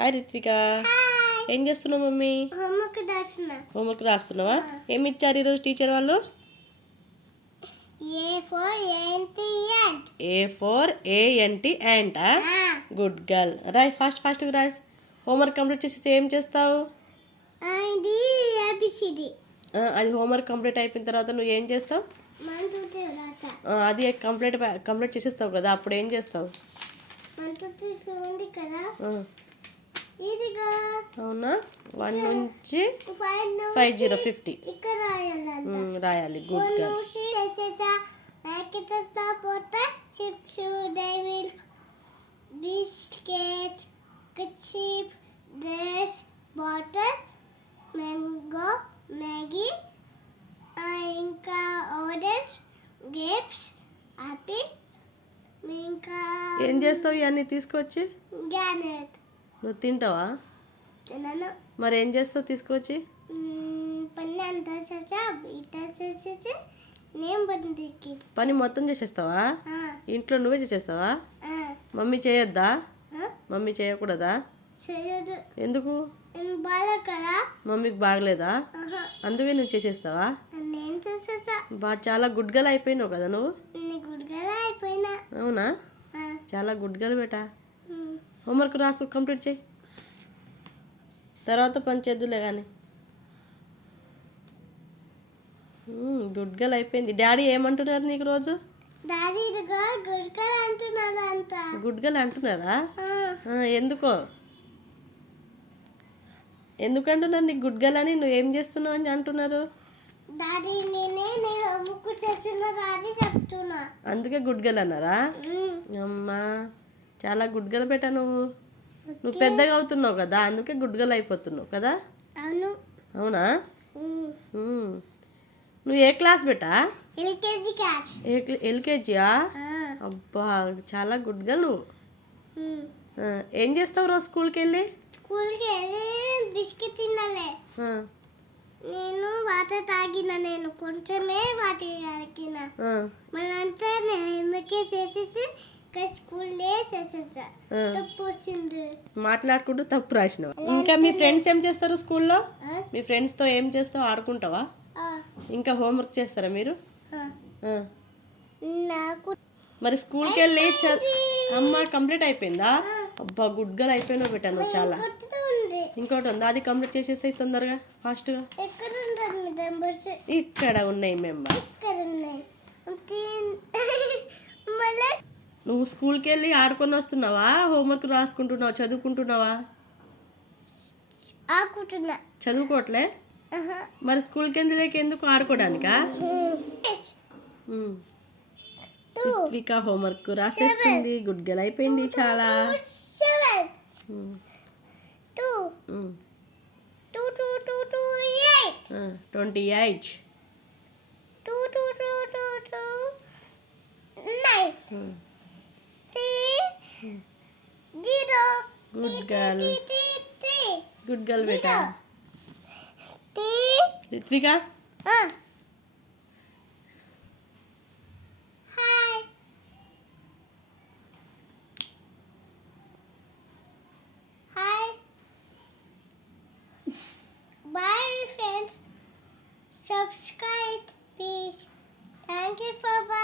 Hi Ritvika. ఏం చేస్తున్నావు mummy? Homework రాస్తున్నావా? ఏమి ఇచ్చారు ఈరోజు టీచర్ వాళ్ళు? A4 ant. Good girl. రాయ్ ఫాస్ట్ రాయ్. హోంవర్క్ కంప్లీట్ చేసేసి ఏం చేస్తావు? అది హోంవర్క్ కంప్లీట్ అయిపోయిన తర్వాత నువ్వు ఏం చేస్తావు? అది కంప్లీట్ చేసేస్తావు కదా, అప్పుడు ఏం చేస్తావు? అవునా? 1 నుంచి 50 రాయాలి. Good girl. Biscuit, chip, dress, bottle, mango, Maggi, ఇంకా ఆరెంజ్, గ్రేప్స్, ఆపిల్, ఇంకా ఏం చేస్తావు ఇవన్నీ తీసుకొచ్చి? గ్యానెట్. నువ్వు తింటావా? తినను. మరి ఏం చేస్తావు తీసుకొచ్చి? పని అంతా చేసి నేను పని మొత్తం చేసేస్తావా? ఇంట్లో నువ్వే చేసేస్తావా? మమ్మీ చేయొద్దా? మమ్మీ చేయకూడదా? చేయదు. ఎందుకు? బాగాలేదు కదా. మమ్మీకి బాగలేదా? అందుకే నువ్వు చేసేస్తావా? నేను చేసేస్తా. చాలా గుడ్ గర్ల్ అయిపోయినావు కదా నువ్వు. గుడ్ గర్ల్ అయిపోయినా. అవునా? చాలా గుడ్ గర్ల్ బేటా. హోంవర్క్ రాసు, కంప్లీట్ చేయి, తర్వాత పని చేద్దులే కానీ. గుడ్ గర్ల్ అయిపోయింది. డాడీ ఏమంటున్నారు నీకు రోజు? డాడీ గుడ్ గర్ల్ అంటున్నారు. అంత గుడ్ గర్ల్ అంటున్నారా? ఎందుకంటున్నారు నీకు గుడ్ గర్ల్ అని? నువ్వు ఏం చేస్తున్నావు అని అంటున్నారు? డాడీ నేనే హోంవర్క్ చేస్తున్నా డాడీ చెప్తున్నా, అందుకే గుడ్ గర్ల్ అన్నారా? అమ్మా చాలా గుడ్ గర్ల్ బేటా. నువ్వు పెద్దగా అవుతున్నావు కదా, అందుకే గుడ్ గర్ల్ అయిపోతున్నావు కదా. అవునా? నువ్వు ఏ క్లాస్ బేటా? LKG class. ఎల్కేజీయా? అబ్బా చాలా గుడ్ గర్ల్ నువ్వు. ఏం చేస్తావు రోజు స్కూల్కి వెళ్ళి? బిస్కెట్ తినాలి. నేను వాటర్ తాగిన, నేను కొంచెమే వాటర్ తాగిన. మనంటే నేను చేసేసి స్కూల్ చేసేసా. తప్పు వచ్చింది. మాట్లాడుకుంటూ తప్పు రాసినావు. ఇంకా మీ ఫ్రెండ్స్ ఏం చేస్తారు స్కూల్లో? మీ ఫ్రెండ్స్తో ఏం చేస్తావు? ఆడుకుంటావా? ఇంకా హోంవర్క్ చేస్తారా మీరు? నాకు మరి స్కూల్కి వెళ్ళి అమ్మ కంప్లీట్ అయిపోయిందా? అబ్బా గుడ్ గర్ల్ అయిపోయినావు బేటా నువ్వు చాలా. ఇంకోటి ఉందా? అది కంప్లీట్ చేసేసాయి తొందరగా, ఫాస్ట్గా. ఇక్కడ ఉన్నాయి మెంబర్స్. నువ్వు స్కూల్కి వెళ్ళి ఆడుకొని వస్తున్నావా? హోంవర్క్ రాసుకుంటున్నావా? చదువుకుంటున్నావా? చదువుకోవట్లే. మరి స్కూల్కి ఎందుకు ఆడుకోవడానికా? రిత్విక హోంవర్క్ రాసేస్తుంది. గుడ్ గర్ల్ అయిపోయింది చాలా. 28. Good girl. గుడ్ గర్ల్ బేటా. Ritvika bye friends, subscribe please. Thank you for watching.